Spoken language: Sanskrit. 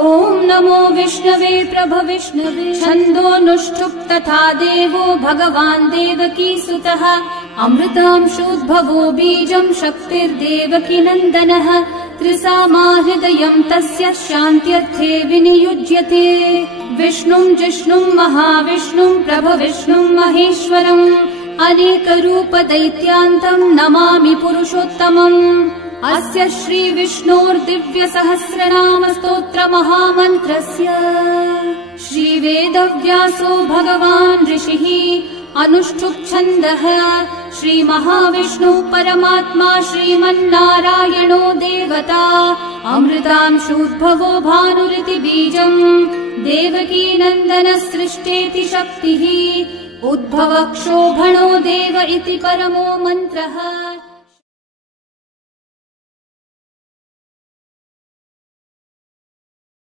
ॐ नमो विष्णवे प्रभविष्णवे छन्दोऽनुष्ठुप् तथा देवो भगवान् देवकीसुतः अमृतांशोद्भवो बीजं शक्तिर्देवकी नन्दनः त्रिसामा हृदयं तस्य शान्त्यर्थे विनियुज्यते विष्णुं जिष्णुं महाविष्णुं प्रभविष्णुं महेश्वरम् अनेकरूप दैत्यान्तं नमामि पुरुषोत्तमम् अस्य श्री विष्णोर्दिव्य सहस्रनाम स्तोत्र महामन्त्रस्य श्री वेदव्यासो भगवान् ऋषिः अनुष्ठुप् छन्दः श्री महाविष्णु परमात्मा श्रीमन्नारायणो देवता अमृतांशोद्भवो भानुरिति बीजम् देवकी नन्दन सृष्टेति शक्तिः उद्भव क्षोभणो देव इति परमो मन्त्रः।